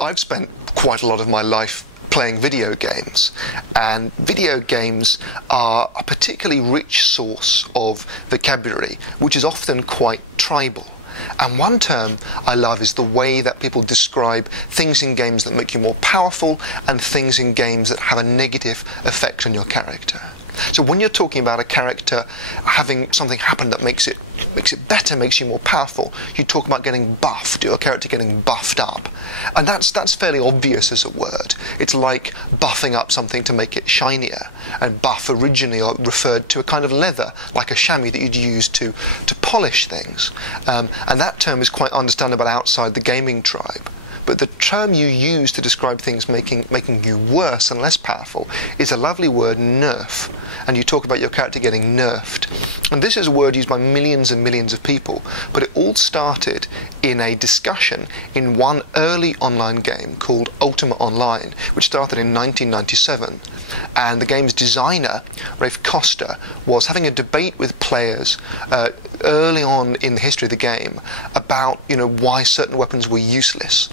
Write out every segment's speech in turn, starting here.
I've spent quite a lot of my life playing video games, and video games are a particularly rich source of vocabulary, which is often quite tribal. And one term I love is the way that people describe things in games that make you more powerful and things in games that have a negative effect on your character. So when you're talking about a character having something happen that makes it better, makes you more powerful, you talk about getting buffed, your character getting buffed up. And that's fairly obvious as a word. It's like buffing up something to make it shinier. And buff originally referred to a kind of leather, like a chamois that you'd use to polish things. And that term is quite understandable outside the gaming tribe. But the term you use to describe things making you worse and less powerful is a lovely word, nerf. And you talk about your character getting nerfed. And this is a word used by millions and millions of people, but it all started in a discussion in one early online game called Ultima Online, which started in 1997. And the game's designer, Rafe Costa, was having a debate with players early on in the history of the game about, why certain weapons were useless.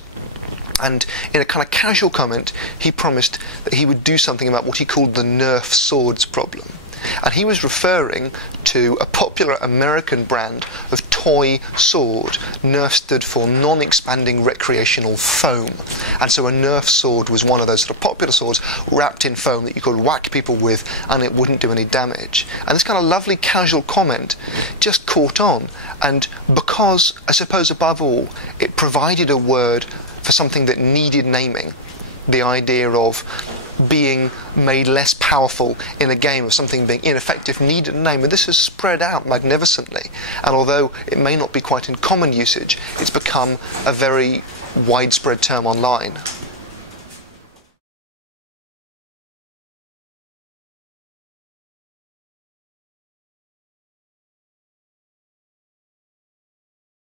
And in a kind of casual comment, he promised that he would do something about what he called the Nerf swords problem. And he was referring to a popular American brand of toy sword. Nerf stood for non-expanding recreational foam. And so a Nerf sword was one of those sort of popular swords wrapped in foam that you could whack people with and it wouldn't do any damage. And this kind of lovely casual comment just caught on. And because, I suppose above all, it provided a word for something that needed naming, the idea of being made less powerful in a game, of something being ineffective, needed a name, and this has spread out magnificently. And although it may not be quite in common usage, it's become a very widespread term online.